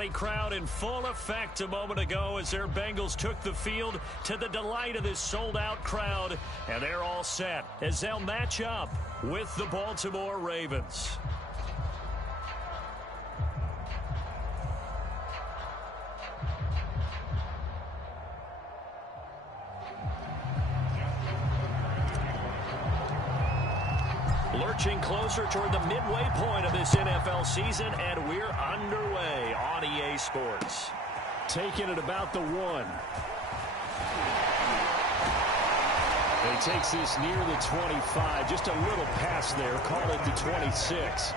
Cincinnati crowd in full effect a moment ago as their Bengals took the field to the delight of this sold-out crowd. And they're all set as they'll match up with the Baltimore Ravens. Lurching closer toward the midway point of this NFL season, and we're underway on EA Sports. Taking it about the 1. He takes this near the 25, just a little pass there, call it the 26.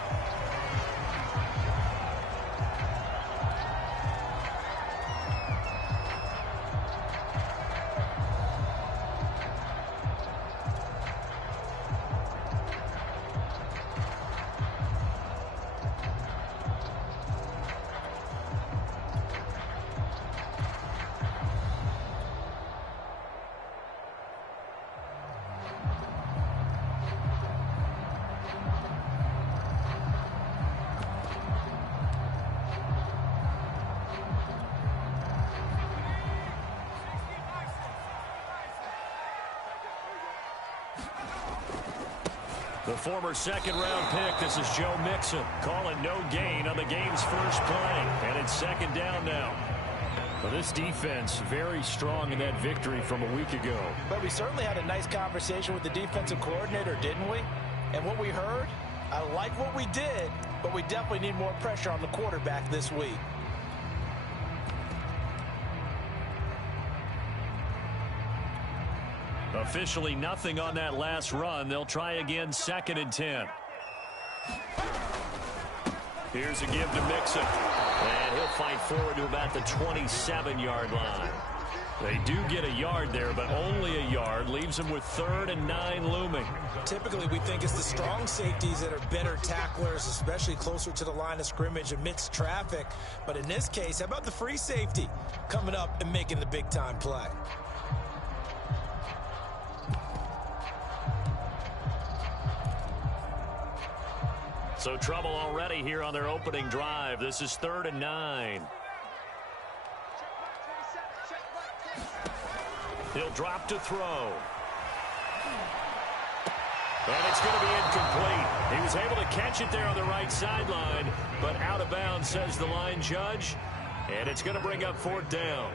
The former second-round pick, this is Joe Mixon, calling no gain on the game's first play. And it's second down now. Well, this defense very strong in that victory from a week ago. But we certainly had a nice conversation with the defensive coordinator, didn't we? And what we heard, I like what we did, but we definitely need more pressure on the quarterback this week. Officially nothing on that last run. They'll try again, 2nd and 10. Here's a give to Mixon. And he'll fight forward to about the 27-yard line. They do get a yard there, but only a yard. Leaves them with 3rd and 9 looming. Typically, we think it's the strong safeties that are better tacklers, especially closer to the line of scrimmage amidst traffic. But in this case, how about the free safety coming up and making the big-time play? So trouble already here on their opening drive. This is 3rd and 9. He'll drop to throw. And it's going to be incomplete. He was able to catch it there on the right sideline, but out of bounds, says the line judge. And it's going to bring up 4th down.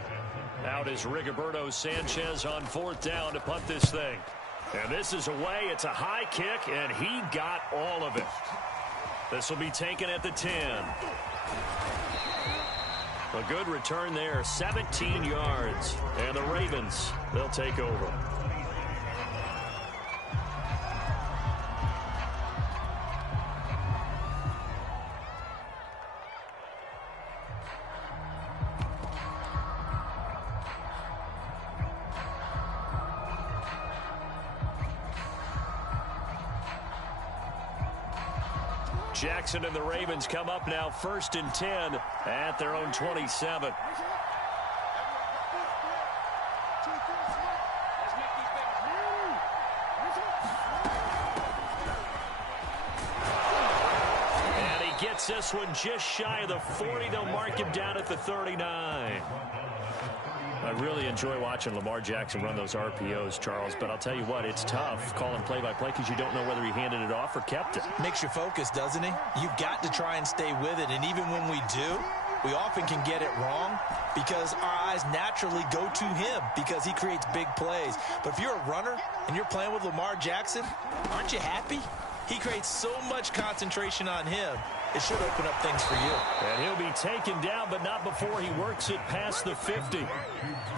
Out is Rigoberto Sanchez on 4th down to punt this thing. And this is away. It's a high kick, and he got all of it. This will be taken at the 10. A good return there, 17 yards. And the Ravens, they'll take over. Jackson and the Ravens come up now 1st and 10 at their own 27. And he gets this one just shy of the 40. They'll mark him down at the 39. I really enjoy watching Lamar Jackson run those RPOs, Charles, but I'll tell you what, it's tough calling play-by-play because you don't know whether he handed it off or kept it. Makes you focus, doesn't he? You've got to try and stay with it, and even when we do, we often can get it wrong because our eyes naturally go to him because he creates big plays. But if you're a runner and you're playing with Lamar Jackson, aren't you happy? He creates so much concentration on him. It should open up things for you. And he'll be taken down, but not before he works it past the 50.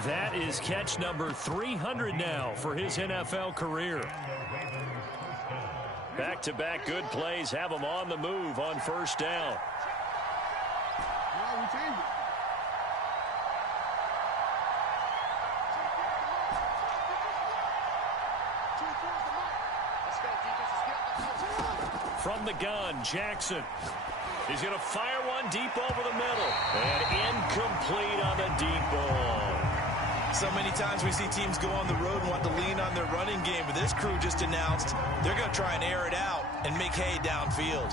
That is catch number 300 now for his NFL career. Back-to-back good plays have him on the move on 1st down. From the gun, Jackson. He's going to fire one deep over the middle. And incomplete on the deep ball. So many times we see teams go on the road and want to lean on their running game, but this crew just announced they're going to try and air it out and make hay downfield.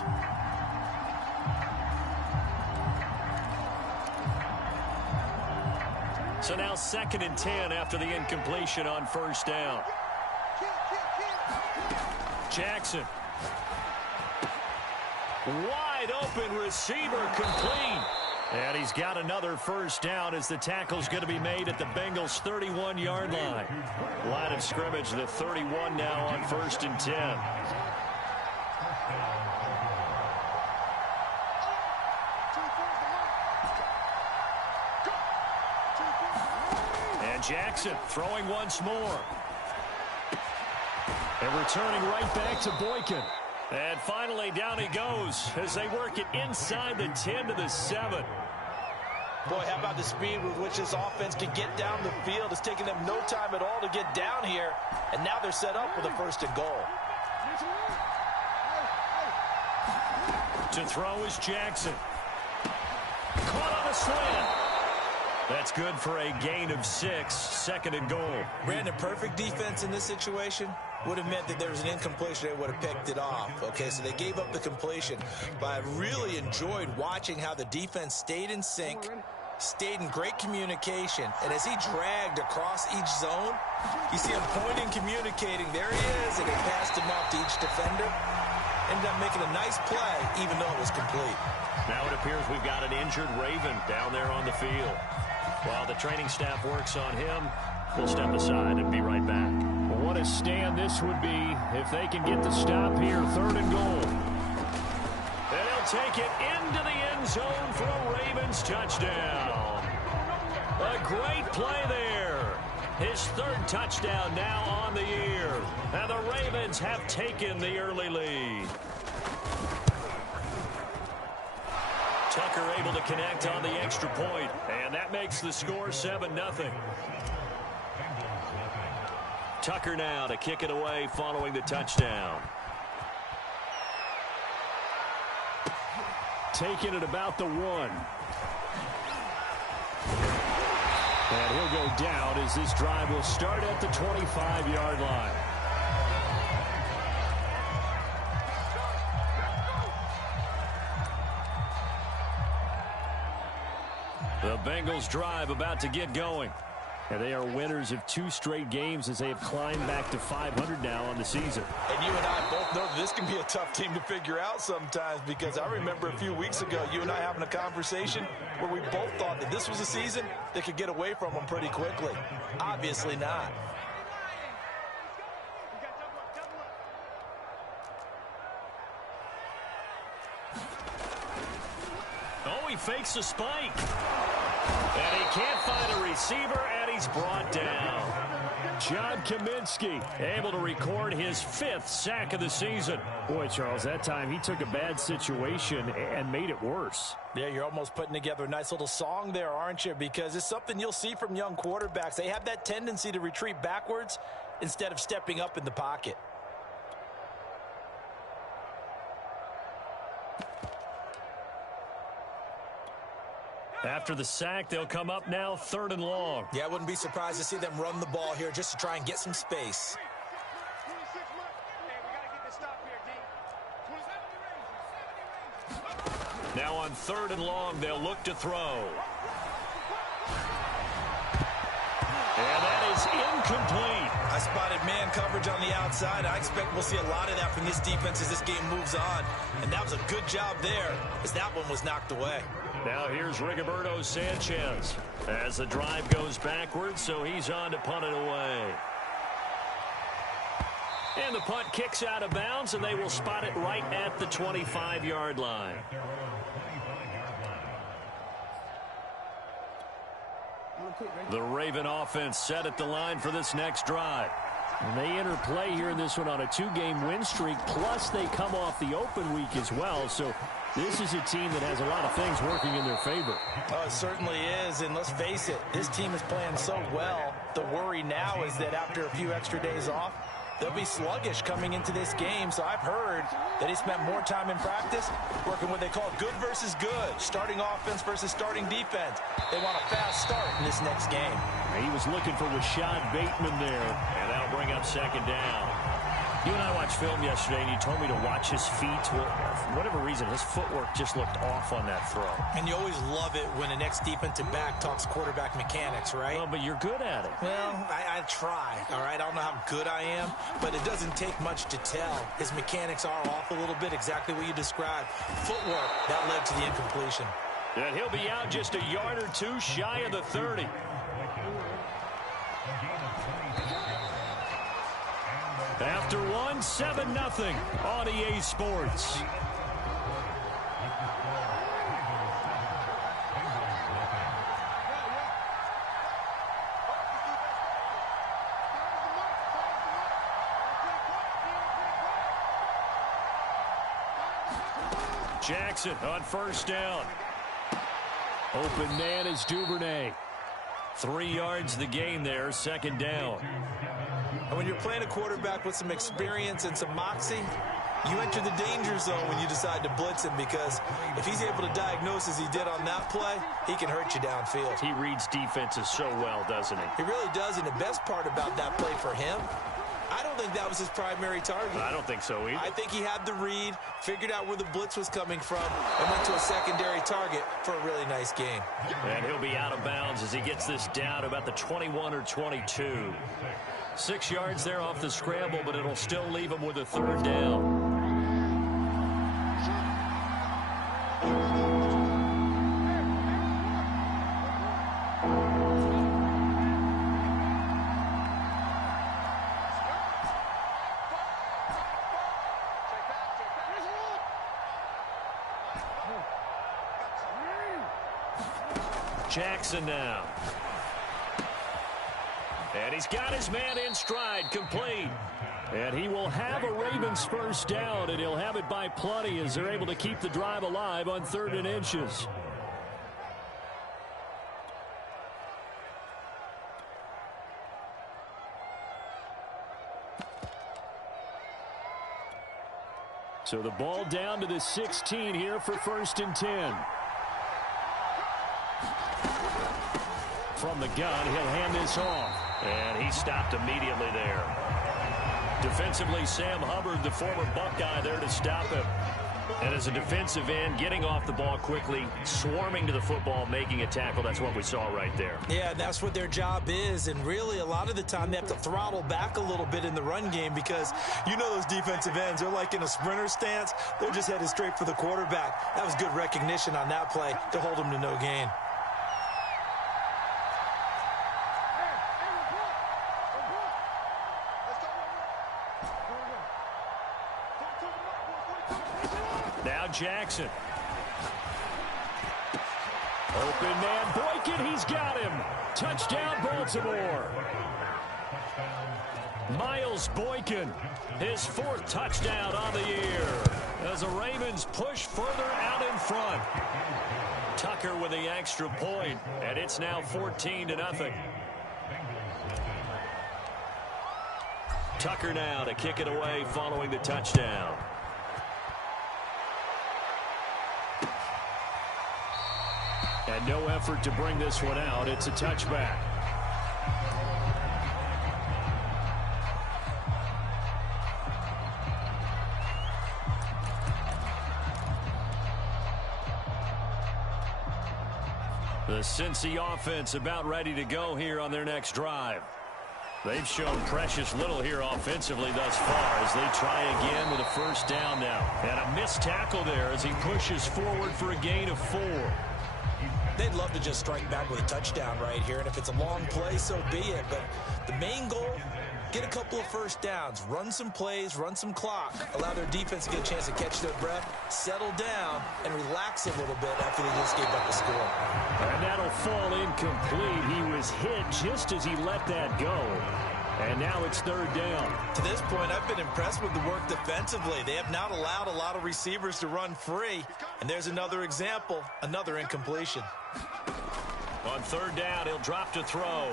So now 2nd and 10 after the incompletion on first down. Jackson. Wide open receiver complete. And he's got another first down as the tackle's going to be made at the Bengals' 31-yard line. Line of scrimmage, the 31 now on 1st and 10. And Jackson throwing once more. And returning right back to Boykin. And finally, down he goes as they work it inside the 10 to the 7. Boy, how about the speed with which this offense can get down the field? It's taking them no time at all to get down here. And now they're set up for the 1st and goal. To throw is Jackson. Caught on a slant. That's good for a gain of 6, 2nd and goal. Brandon, perfect defense in this situation would have meant that there was an incompletion. They would have picked it off. Okay, so they gave up the completion. But I really enjoyed watching how the defense stayed in sync, stayed in great communication. And as he dragged across each zone, you see him pointing, communicating. There he is, and he passed him off to each defender. Ended up making a nice play, even though it was complete. Now it appears we've got an injured RaYbAnD down there on the field. While the training staff works on him, we'll step aside and be right back. Well, what a stand this would be if they can get the stop here, 3rd and goal. And he'll take it into the end zone for a Ravens touchdown. A great play there. His 3rd touchdown now on the year. And the Ravens have taken the early lead. Tucker able to connect on the extra point, and that makes the score 7-0. Tucker now to kick it away following the touchdown. Taking it about the 1. And he'll go down as this drive will start at the 25-yard line. The Bengals drive about to get going. And they are winners of 2 straight games as they have climbed back to 500 now on the season. And you and I both know that this can be a tough team to figure out sometimes, because I remember a few weeks ago you and I having a conversation where we both thought that this was a season that could get away from them pretty quickly. Obviously not. Oh, he fakes a spike. And he can't find a receiver, and he's brought down. John Kaminsky able to record his 5th sack of the season. Boy, Charles, that time he took a bad situation and made it worse. Yeah, you're almost putting together a nice little song there, aren't you? Because it's something you'll see from young quarterbacks. They have that tendency to retreat backwards instead of stepping up in the pocket. After the sack, they'll come up now 3rd and long. Yeah, I wouldn't be surprised to see them run the ball here just to try and get some space. Now on 3rd and long, they'll look to throw. And that is incomplete. I spotted man coverage on the outside. I expect we'll see a lot of that from this defense as this game moves on. And that was a good job there as that one was knocked away. Now here's Rigoberto Sanchez as the drive goes backwards, so he's on to punt it away. And the punt kicks out of bounds, and they will spot it right at the 25-yard line. The Raven offense set at the line for this next drive. And they enter play here in this one on a 2-game win streak, plus they come off the open week as well. So this is a team that has a lot of things working in their favor. Oh, it certainly is, and let's face it, this team is playing so well. The worry now is that after a few extra days off, they'll be sluggish coming into this game. So I've heard that he spent more time in practice working what they call good versus good, starting offense versus starting defense. They want a fast start in this next game. He was looking for Rashad Bateman there. And that'll bring up 2nd down. You and I watched film yesterday, and you told me to watch his feet. Well, for whatever reason, his footwork just looked off on that throw. And you always love it when an ex-defensive back talks quarterback mechanics, right? Well, but you're good at it. Well, I try, all right? I don't know how good I am, but it doesn't take much to tell. His mechanics are off a little bit, exactly what you described. Footwork, that led to the incompletion. And he'll be out just a yard or two shy of the 30. After one, 7-0 on EA Sports. Jackson on first down. Open man is Duvernay. 3 yards the game there, second down. And when you're playing a quarterback with some experience and some moxie, you enter the danger zone when you decide to blitz him, because if he's able to diagnose as he did on that play, he can hurt you downfield. He reads defenses so well, doesn't he? He really does, and the best part about that play for him, I don't think that was his primary target. I don't think so either. I think he had the read, figured out where the blitz was coming from, and went to a secondary target for a really nice gain. And he'll be out of bounds as he gets this down about the 21 or 22. 6 yards there off the scramble, but it'll still leave him with a third down. Jackson now. And he's got his man in stride, complete. And he will have a Ravens first down, and he'll have it by plenty as they're able to keep the drive alive on 3rd and inches. So the ball down to the 16 here for 1st and 10. From the gun, he'll hand this off. And he stopped immediately there. Defensively, Sam Hubbard, the former Buckeye, there to stop him. And as a defensive end, getting off the ball quickly, swarming to the football, making a tackle. That's what we saw right there. Yeah, that's what their job is. And really, a lot of the time, they have to throttle back a little bit in the run game, because you know those defensive ends, they're like in a sprinter stance. They're just headed straight for the quarterback. That was good recognition on that play to hold him to no gain. Now Jackson. Open man, Boykin, he's got him. Touchdown, Baltimore. Miles Boykin, his 4th touchdown on the year, as the Ravens push further out in front. Tucker with the extra point, and it's now 14-0. Tucker now to kick it away following the touchdown. And no effort to bring this one out. It's a touchback. The Cincy offense about ready to go here on their next drive. They've shown precious little here offensively thus far as they try again with a first down now. And a missed tackle there as he pushes forward for a gain of 4. They'd love to just strike back with a touchdown right here, and if it's a long play, so be it. But the main goal, get a couple of first downs, run some plays, run some clock, allow their defense to get a chance to catch their breath, settle down, and relax a little bit after they just gave up a score. And that'll fall incomplete. He was hit just as he let that go. And now it's 3rd down. To this point, I've been impressed with the work defensively. They have not allowed a lot of receivers to run free. And there's another example, another incompletion. On 3rd down, he'll drop to throw.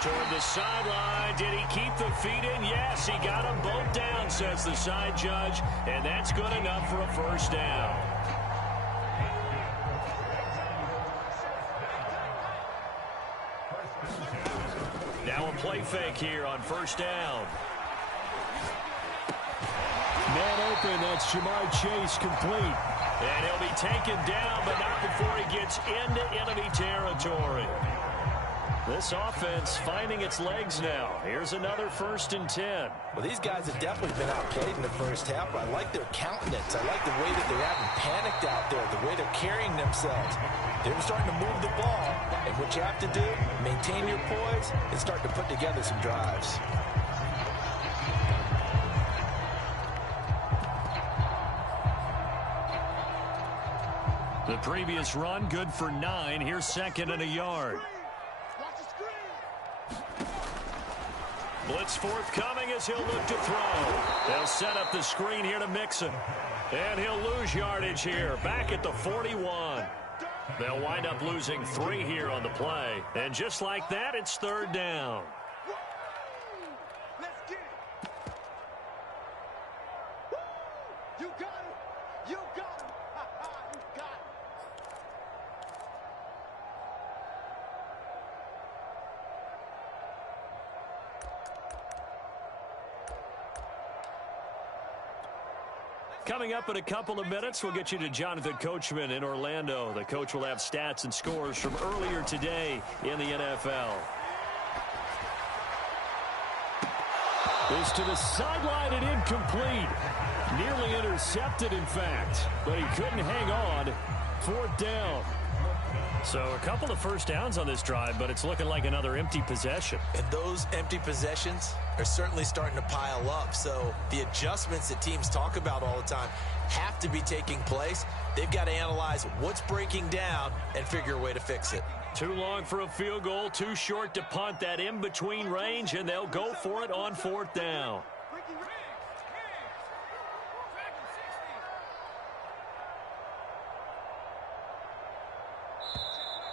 Toward the sideline. Did he keep the feet in? Yes, he got them both down, says the side judge. And that's good enough for a first down. Now a play fake here on 1st down. Man open, that's Jamar Chase complete. And he'll be taken down, but not before he gets into enemy territory. This offense finding its legs now. Here's another 1st and 10. Well, these guys have definitely been outplayed in the first half, but I like their countenance. I like the way that they haven't panicked out there, the way they're carrying themselves. They're starting to move the ball, and what you have to do, maintain your poise and start to put together some drives. The previous run, good for 9. Here's 2nd and a yard. Blitz forthcoming as he'll look to throw. They'll set up the screen here to Mixon. And he'll lose yardage here, back at the 41. They'll wind up losing 3 here on the play. And just like that, it's 3rd down. Coming up in a couple of minutes, we'll get you to Jonathan Coachman in Orlando. The coach will have stats and scores from earlier today in the NFL. This to the sideline and incomplete. Nearly intercepted, in fact, but he couldn't hang on. 4th down. So a couple of first downs on this drive, but it's looking like another empty possession. And those empty possessions are certainly starting to pile up. So the adjustments that teams talk about all the time have to be taking place. They've got to analyze what's breaking down and figure a way to fix it. Too long for a field goal, too short to punt. That in-between range, and they'll go for it on 4th down.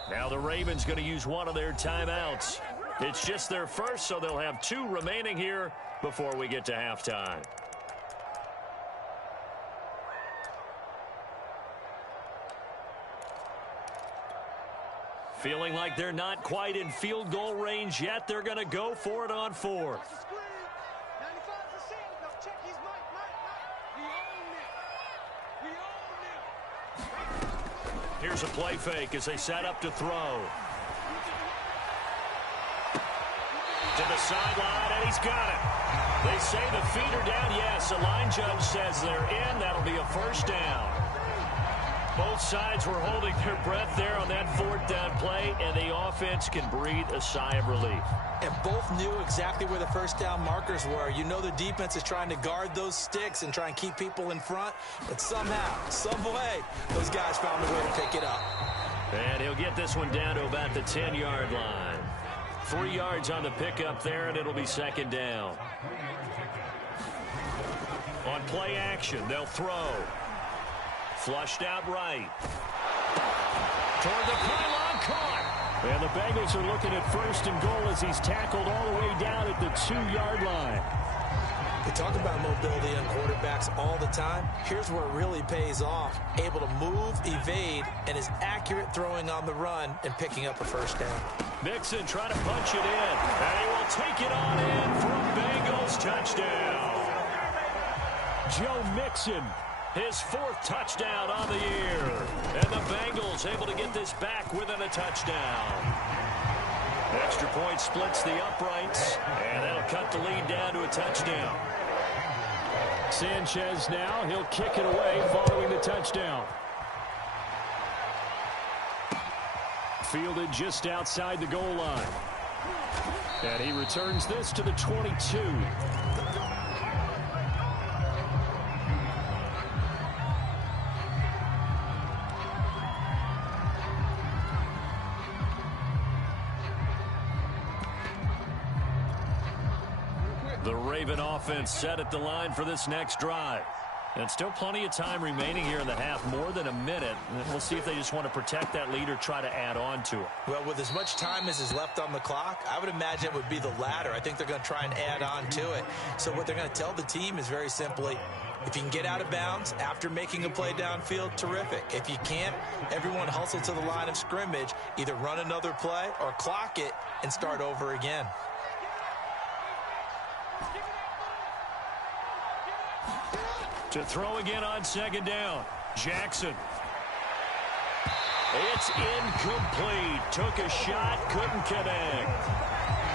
Now the Ravens going to use one of their timeouts. It's just their first, so they'll have 2 remaining here before we get to halftime. Feeling like they're not quite in field goal range yet. They're going to go for it on 4th. Here's a play fake as they set up to throw. To the sideline, and he's got it. They say the feet are down. Yes, the line judge says they're in. That'll be a 1st down. Both sides were holding their breath there on that 4th down play, and the offense can breathe a sigh of relief. And both knew exactly where the 1st down markers were. You know the defense is trying to guard those sticks and try and keep people in front, but somehow, some way, those guys found a way to pick it up. And he'll get this one down to about the 10-yard line. 3 yards on the pickup there, and it'll be 2nd down. On play action, they'll throw. Flushed out right. Toward the pylon, caught. And the Bengals are looking at 1st and goal as he's tackled all the way down at the 2-yard line. We talk about mobility on quarterbacks all the time. Here's where it really pays off. Able to move, evade, and is accurate throwing on the run and picking up a 1st down. Mixon trying to punch it in. And he will take it on in for a Bengals touchdown. Joe Mixon. His 4th touchdown on the year. And the Bengals able to get this back within a touchdown. Extra point splits the uprights, and that'll cut the lead down to a touchdown. Sanchez now, he'll kick it away following the touchdown. Fielded just outside the goal line. And he returns this to the 22. The Raven offense set at the line for this next drive. And still plenty of time remaining here in the half, more than a minute. And we'll see if they just want to protect that lead or try to add on to it. Well, with as much time as is left on the clock, I would imagine it would be the latter. I think they're going to try and add on to it. So what they're going to tell the team is very simply, if you can get out of bounds after making a play downfield, terrific. If you can't, everyone hustle to the line of scrimmage, either run another play or clock it and start over again. To throw again on second down. Jackson. It's incomplete. Took a shot, couldn't connect.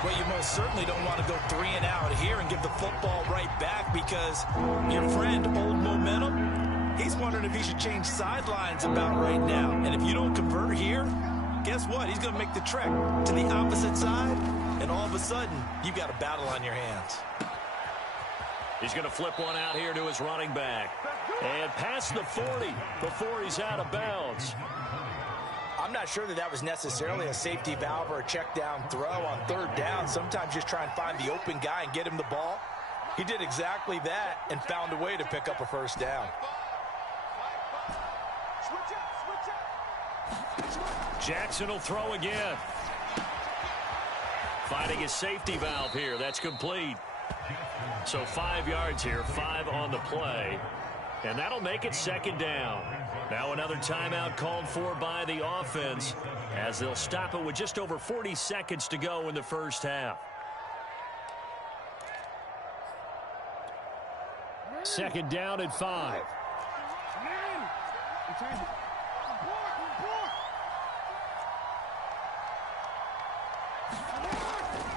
Well, you most certainly don't want to go 3 and out here and give the football right back because your friend, Old Momentum, he's wondering if he should change sidelines about right now. And if you don't convert here, guess what? He's going to make the trek to the opposite side, and all of a sudden, you've got a battle on your hands. He's going to flip one out here to his running back. And past the 40 before he's out of bounds. I'm not sure that was necessarily a safety valve or a check down throw on third down. Sometimes just try and find the open guy and get him the ball. He did exactly that and found a way to pick up a first down. Jackson will throw again. Finding his safety valve here. That's complete. So 5 yards here, 5 on the play. And that'll make it second down. Now another timeout called for by the offense as they'll stop it with just over 40 seconds to go in the first half. Second down at 5.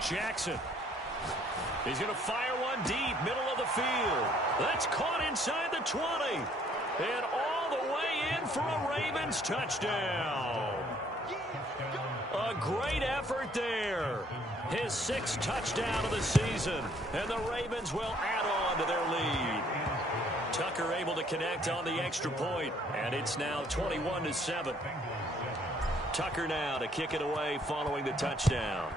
Jackson. He's going to fire one deep, middle of the field. That's caught inside the 20. And all the way in for a Ravens touchdown. A great effort there. His 6th touchdown of the season. And the Ravens will add on to their lead. Tucker able to connect on the extra point. And it's now 21-7. Tucker now to kick it away following the touchdown.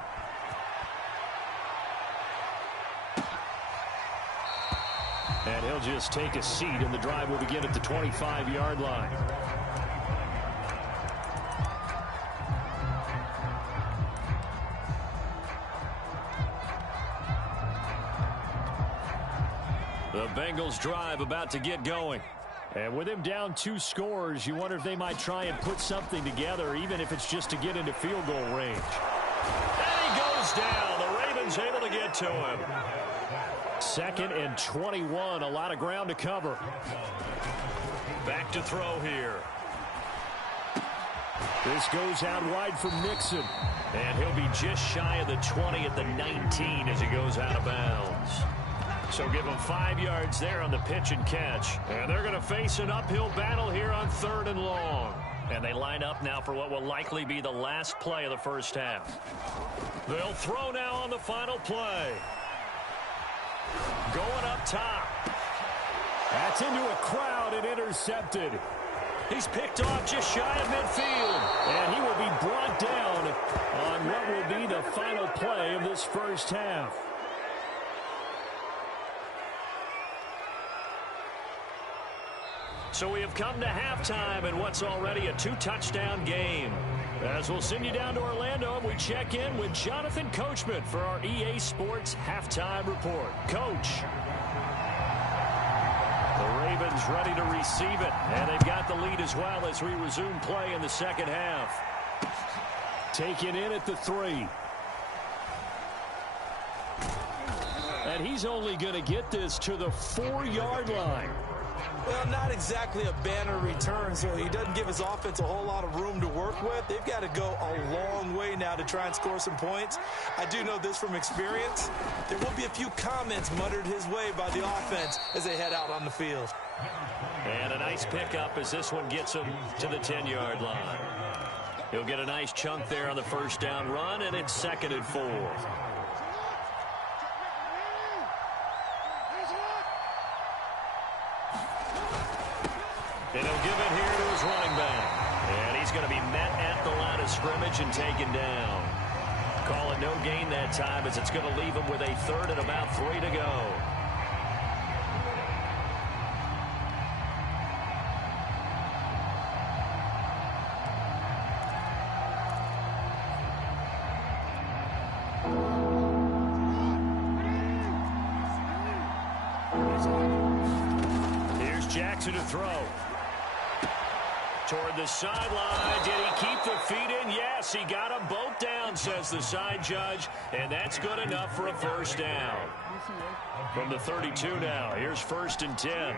And he'll just take a seat, and the drive will begin at the 25-yard line. The Bengals drive about to get going. And with him down 2 scores, you wonder if they might try and put something together, even if it's just to get into field goal range. And he goes down. The Ravens able to get to him. 2nd and 21, a lot of ground to cover. Back to throw here. This goes out wide from Nixon. And he'll be just shy of the 20 at the 19 as he goes out of bounds. So give him 5 yards there on the pitch and catch. And they're going to face an uphill battle here on 3rd and long. And they line up now for what will likely be the last play of the first half. They'll throw now on the final play. Going up top. That's into a crowd and intercepted. He's picked off just shy of midfield. And he will be brought down on what will be the final play of this first half. So we have come to halftime in what's already a 2-touchdown game. As we'll send you down to Orlando, and we check in with Jonathan Coachman for our EA Sports Halftime Report. Coach. The Ravens ready to receive it, and they've got the lead as well as we resume play in the second half. Taken in at the 3. And he's only going to get this to the 4-yard line. Well, not exactly a banner return, so he doesn't give his offense a whole lot of room to work with. They've got to go a long way now to try and score some points. I do know this from experience. There will be a few comments muttered his way by the offense as they head out on the field. And a nice pickup as this one gets him to the 10-yard line. He'll get a nice chunk there on the first down run, and it's 2nd and 4. And he'll give it here to his running back. And he's going to be met at the line of scrimmage and taken down. Call it no gain that time as it's going to leave him with a 3rd and about 3 to go. Here's Jackson to throw. Toward the sideline. Did he keep the feet in? Yes, he got them both down down, says the side judge, and that's good enough for a first down. From the 32 now, here's 1st and 10.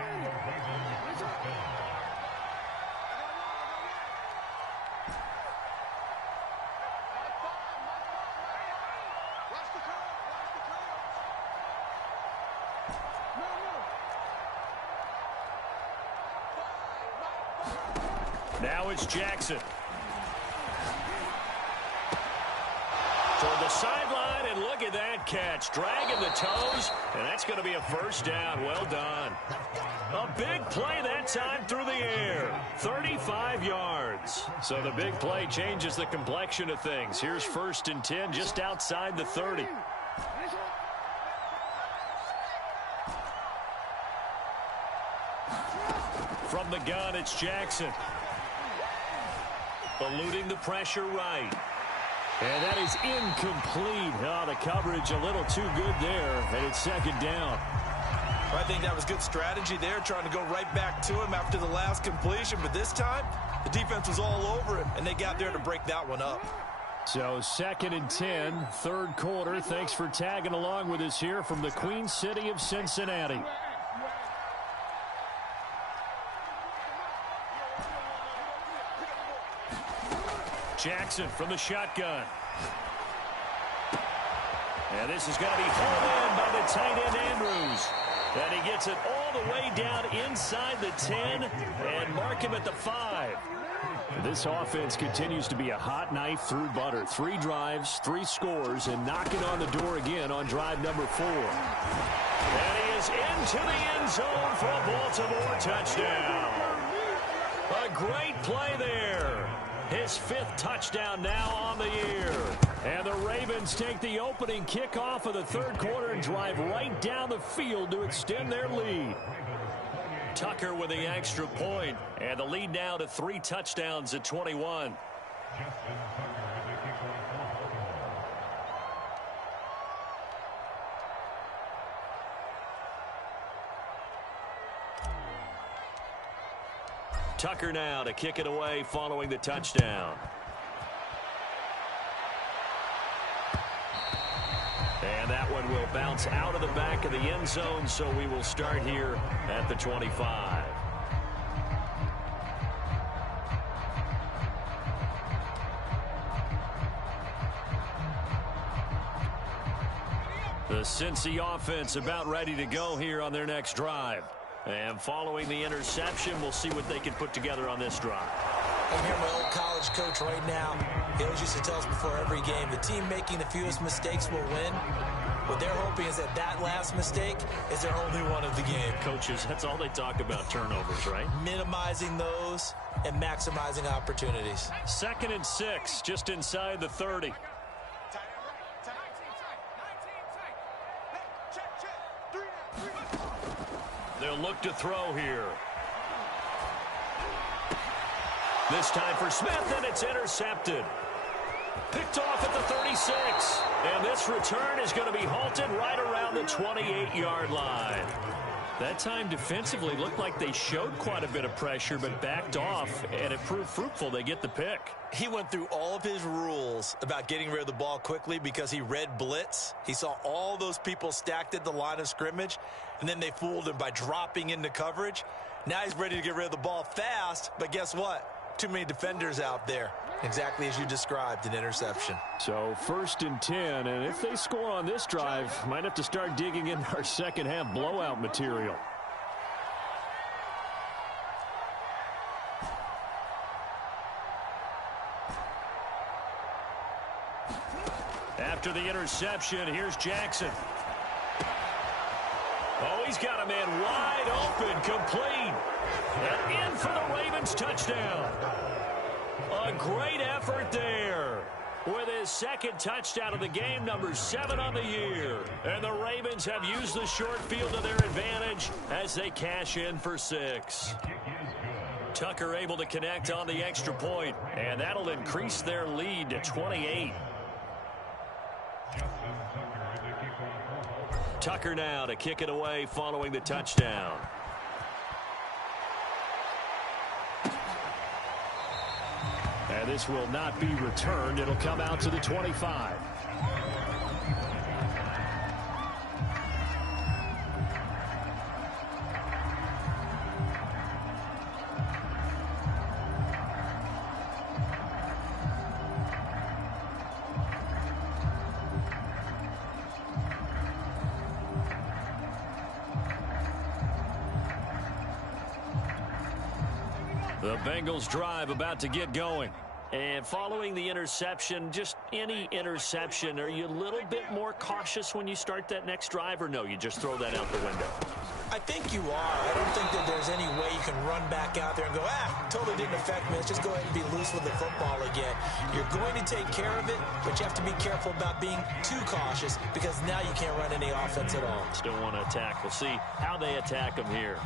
Now it's Jackson. Toward the sideline, and look at that catch. Dragging the toes, and that's going to be a first down. Well done. A big play that time through the air. 35 yards. So the big play changes the complexion of things. Here's 1st and 10 just outside the 30. From the gun, it's Jackson. Eluding the pressure right. And that is incomplete. Oh, the coverage a little too good there, and it's 2nd down. I think that was good strategy there, trying to go right back to him after the last completion. But this time, the defense was all over him, and they got there to break that one up. So 2nd and 10, 3rd quarter. Thanks for tagging along with us here from the Queen City of Cincinnati. Jackson from the shotgun. And this is going to be hauled in by the tight end Andrews. And he gets it all the way down inside the 10 and mark him at the 5. This offense continues to be a hot knife through butter. 3 drives, 3 scores, and knocking on the door again on drive number 4. And he is into the end zone for a Baltimore touchdown. A great play there. His 5th touchdown now on the year. And the Ravens take the opening kickoff of the 3rd quarter and drive right down the field to extend their lead. Tucker with the extra point, and the lead now to 3 touchdowns at 21. Tucker now to kick it away following the touchdown. And that one will bounce out of the back of the end zone, so we will start here at the 25. The Cincy offense about ready to go here on their next drive. And following the interception, we'll see what they can put together on this drive. I'm here, my old college coach right now. He always used to tell us before every game, the team making the fewest mistakes will win. What they're hoping is that that last mistake is their only one of the game. Coaches, that's all they talk about, turnovers, right? Minimizing those and maximizing opportunities. 2nd and 6, just inside the 30. They'll look to throw here. This time for Smith, and it's intercepted. Picked off at the 36. And this return is going to be halted right around the 28-yard line. That time defensively looked like they showed quite a bit of pressure but backed off, and it proved fruitful. They get the pick. He went through all of his rules about getting rid of the ball quickly because he read blitz. He saw all those people stacked at the line of scrimmage, and then they fooled him by dropping into coverage. Now he's ready to get rid of the ball fast, but guess what? Too many defenders out there. Exactly as you described, an interception. So 1st and 10, and if they score on this drive, might have to start digging in our second half blowout material. After the interception, here's Jackson. Oh, he's got a man wide open, complete. And in for the Ravens touchdown. A great effort there. With his 2nd touchdown of the game, number 7 on the year. And the Ravens have used the short field to their advantage as they cash in for 6. Tucker able to connect on the extra point, and that'll increase their lead to 28. Tucker now to kick it away following the touchdown. And this will not be returned. It'll come out to the 25. The Bengals drive about to get going. And following the interception, just any interception, are you a little bit more cautious when you start that next drive, or no, you just throw that out the window? I think you are. I don't think that there's any way you can run back out there and go, totally didn't affect me. Let's just go ahead and be loose with the football again. You're going to take care of it, but you have to be careful about being too cautious because now you can't run any offense at all. Still want to attack. We'll see how they attack them here.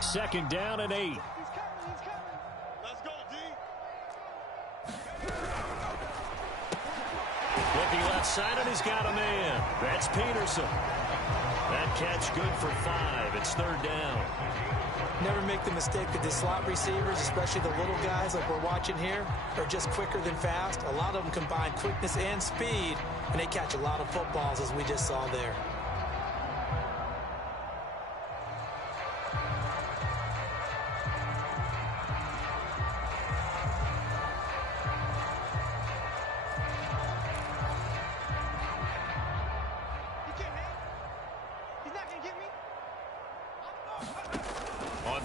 Second down and 8. Let's go, D. Looking left side, and he's got a man. That's Peterson. That catch good for 5. It's third down. Never make the mistake that the slot receivers, especially the little guys like we're watching here, are just quicker than fast. A lot of them combine quickness and speed, and they catch a lot of footballs, as we just saw there.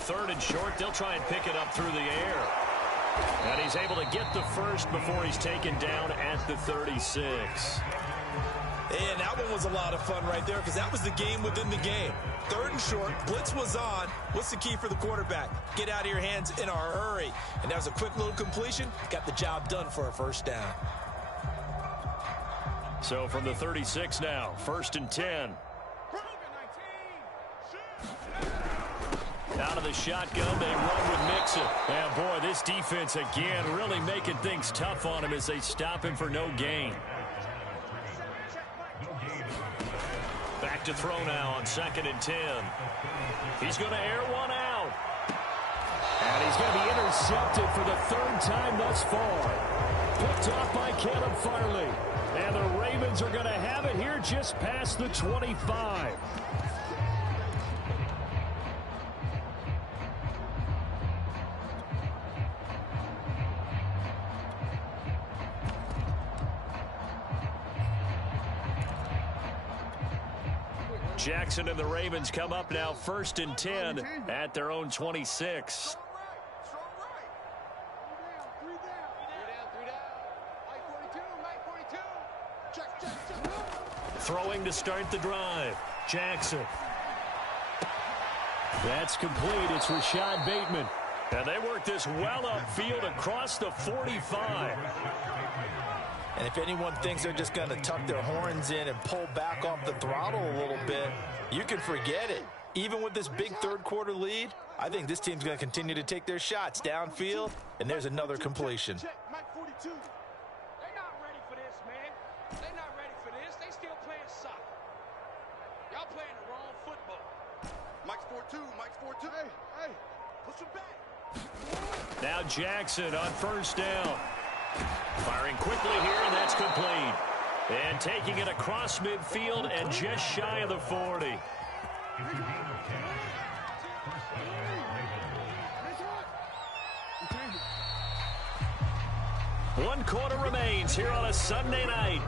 Third and short, they'll try and pick it up through the air. And he's able to get the first before he's taken down at the 36. And that one was a lot of fun right there because that was the game within the game. Third and short, blitz was on. What's the key for the quarterback? Get out of your hands in a hurry. And that was a quick little completion. Got the job done for a first down. So from the 36 now, first and 10. Out of the shotgun, they run with Mixon. And boy, this defense again really making things tough on him as they stop him for no gain. Back to throw now on second and 10. He's going to air one out. And he's going to be intercepted for the third time thus far. Picked off by Caleb Farley. And the Ravens are going to have it here just past the 25. Jackson and the Ravens come up now first and 10 at their own 26. Throwing to start the drive. Jackson. That's complete. It's Rashad Bateman. And they work this well upfield across the 45. And if anyone thinks they're just going to tuck their horns in and pull back off the throttle a little bit, you can forget it. Even with this big third-quarter lead, I think this team's going to continue to take their shots downfield, and there's another completion. They're not ready for this, man. They're not ready for this. They still playing soccer. Y'all playing the wrong football. Mike's 4-2. Mike's 4-2. Hey, push him back. Now Jackson on first down. Firing quickly here, and that's complete. And taking it across midfield and just shy of the 40. One quarter remains here on a Sunday night.